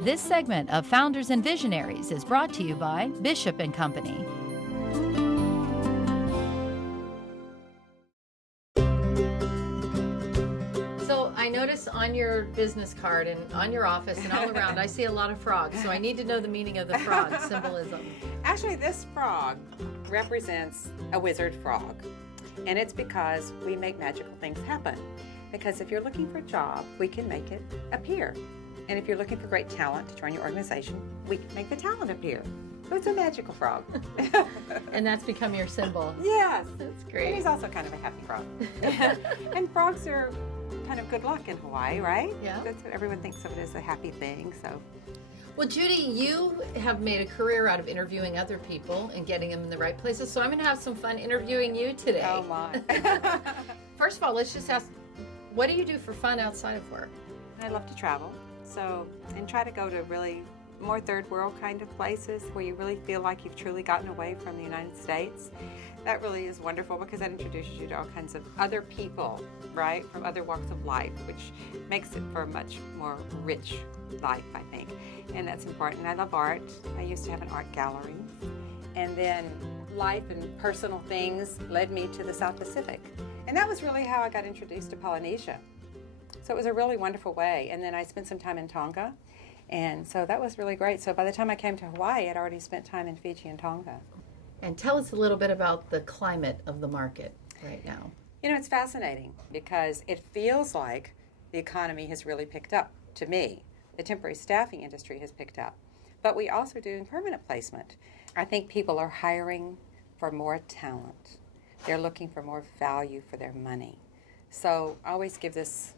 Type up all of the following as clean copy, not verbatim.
This segment of Founders and Visionaries is brought to you by Bishop and Company. So I notice on your business card and on your office and all around, I see a lot of frogs. So I need to know the meaning of the frog symbolism. Actually, this frog represents a wizard frog. And it's because we make magical things happen. Because if you're looking for a job, we can make it appear. And if you're looking for great talent to join your organization, we can make the talent appear. So it's a magical frog. And that's become your symbol. Yes. That's great. And he's also kind of a happy frog. And frogs are kind of good luck in Hawaii, right? Yeah. That's what everyone thinks of it as a happy thing. So. Well, Judy, you have made a career out of interviewing other people and getting them in the right places. So I'm going to have some fun interviewing you today. Oh, my. First of all, let's just ask, what do you do for fun outside of work? I love to travel. And try to go to really more third world kind of places where you really feel like you've truly gotten away from the United States. That really is wonderful because that introduces you to all kinds of other people, right, from other walks of life, which makes it for a much more rich life, I think. And that's important. I love art. I used to have an art gallery. And then life and personal things led me to the South Pacific. And that was really how I got introduced to Polynesia. So it was a really wonderful way. And then I spent some time in Tonga. And so that was really great. So by the time I came to Hawaii, I'd already spent time in Fiji and Tonga. And tell us a little bit about the climate of the market right now. You know, it's fascinating because it feels like the economy has really picked up to me. The temporary staffing industry has picked up. But we also do permanent placement. I think people are hiring for more talent. They're looking for more value for their money. So I always give this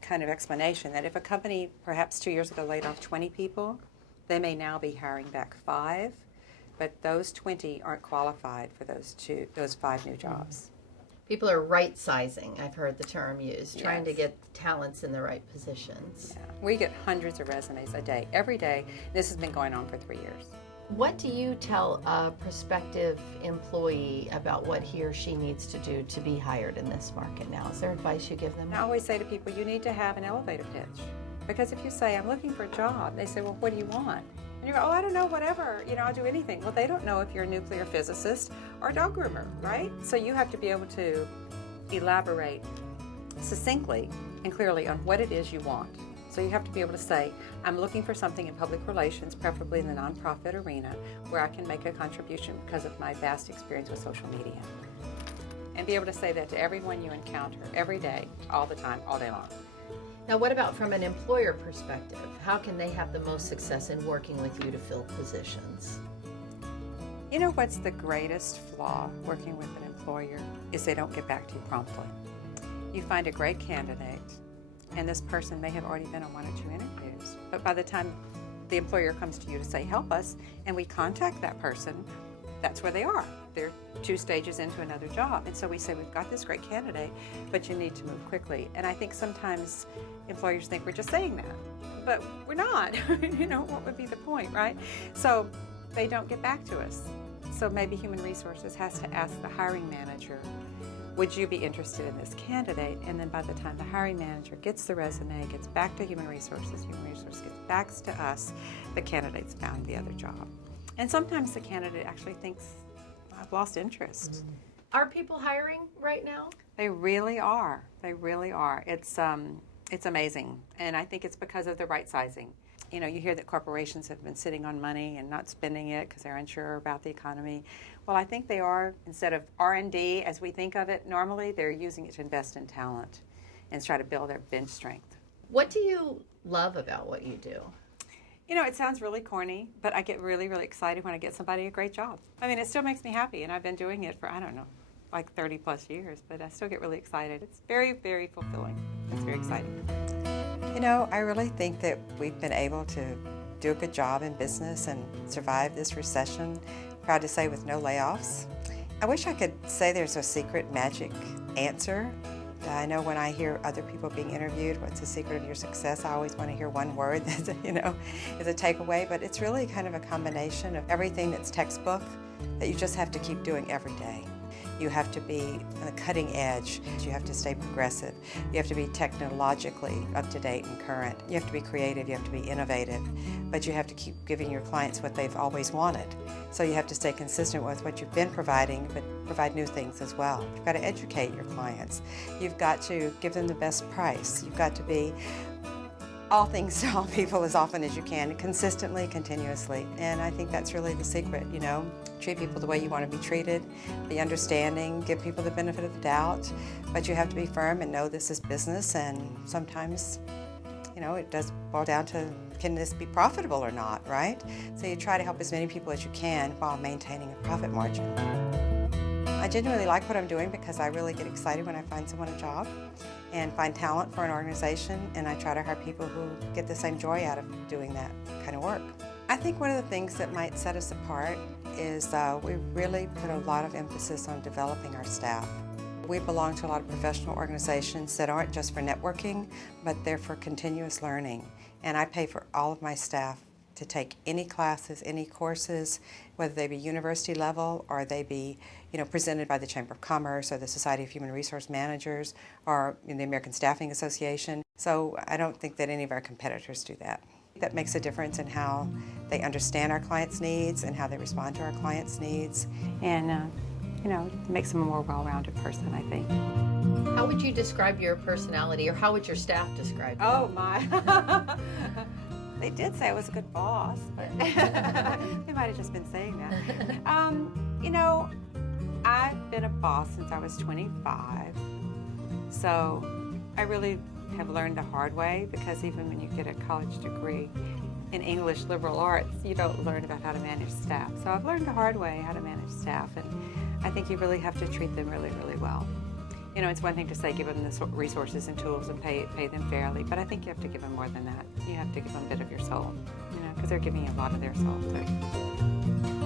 kind of explanation that if a company perhaps 2 years ago laid off 20 people, they may now be hiring back 5, but those 20 aren't qualified for those 5 new jobs. People are right-sizing, I've heard the term used, trying to Yes. get talents in the right positions. Yeah. We get hundreds of resumes a day, every day. This has been going on for 3 years. What do you tell a prospective employee about what he or she needs to do to be hired in this market now? Is there advice you give them? And I always say to people, you need to have an elevator pitch. Because if you say, I'm looking for a job, they say, well, what do you want? And you go, oh, I don't know, whatever. I'll do anything. Well, they don't know if you're a nuclear physicist or a dog groomer, right? So you have to be able to elaborate succinctly and clearly on what it is you want. So you have to be able to say, I'm looking for something in public relations, preferably in the nonprofit arena, where I can make a contribution because of my vast experience with social media. And be able to say that to everyone you encounter every day, all the time, all day long. Now, what about from an employer perspective? How can they have the most success in working with you to fill positions? You know what's the greatest flaw working with an employer is they don't get back to you promptly. You find a great candidate, and this person may have already been on 1 or 2 interviews. But by the time the employer comes to you to say, help us, and we contact that person, that's where they are. They're 2 stages into another job. And so we say, we've got this great candidate, but you need to move quickly. And I think sometimes employers think we're just saying that, but we're not. What would be the point, right? So they don't get back to us. So maybe Human Resources has to ask the hiring manager, would you be interested in this candidate? And then by the time the hiring manager gets the resume, gets back to Human Resources gets back to us, the candidate's found the other job. And sometimes the candidate actually thinks, I've lost interest. Mm-hmm. Are people hiring right now? They really are. They really are. It's amazing. And I think it's because of the right sizing. You hear that corporations have been sitting on money and not spending it because they're unsure about the economy. Well, I think they are, instead of R&D as we think of it normally, they're using it to invest in talent and try to build their bench strength. What do you love about what you do? It sounds really corny, but I get really, really excited when I get somebody a great job. I mean, it still makes me happy, and I've been doing it for, 30 plus years, but I still get really excited. It's very, very fulfilling. It's very exciting. I really think that we've been able to do a good job in business and survive this recession, proud to say with no layoffs. I wish I could say there's a secret magic answer. I know when I hear other people being interviewed, what's the secret of your success? I always want to hear one word that, is a takeaway, but it's really kind of a combination of everything that's textbook that you just have to keep doing every day. You have to be on the cutting edge. You have to stay progressive. You have to be technologically up to date and current. You have to be creative. You have to be innovative. But you have to keep giving your clients what they've always wanted. So you have to stay consistent with what you've been providing, but provide new things as well. You've got to educate your clients. You've got to give them the best price. You've got to be all things to all people as often as you can, consistently, continuously. And I think that's really the secret, you know. Treat people the way you want to be treated, be understanding, give people the benefit of the doubt, but you have to be firm and know this is business, and sometimes, you know, it does boil down to, can this be profitable or not, right? So you try to help as many people as you can while maintaining a profit margin. I genuinely like what I'm doing because I really get excited when I find someone a job and find talent for an organization, and I try to hire people who get the same joy out of doing that kind of work. I think one of the things that might set us apart is we really put a lot of emphasis on developing our staff. We belong to a lot of professional organizations that aren't just for networking, but they're for continuous learning. And I pay for all of my staff to take any classes, any courses, whether they be university level or they be, you know, presented by the Chamber of Commerce or the Society of Human Resource Managers or the American Staffing Association. So I don't think that any of our competitors do that. That makes a difference in how they understand our clients' needs and how they respond to our clients' needs. And, you know, it makes them a more well-rounded person, I think. How would you describe your personality, or how would your staff describe you? Oh, my. They did say I was a good boss, but they might have just been saying that. You know, I've been a boss since I was 25, so I really have learned the hard way, because even when you get a college degree in English liberal arts, you don't learn about how to manage staff. So I've learned the hard way how to manage staff, and I think you really have to treat them really, really well. You know, it's one thing to say give them the resources and tools and pay them fairly, but I think you have to give them more than that. You have to give them a bit of your soul, you know, because they're giving you a lot of their soul too.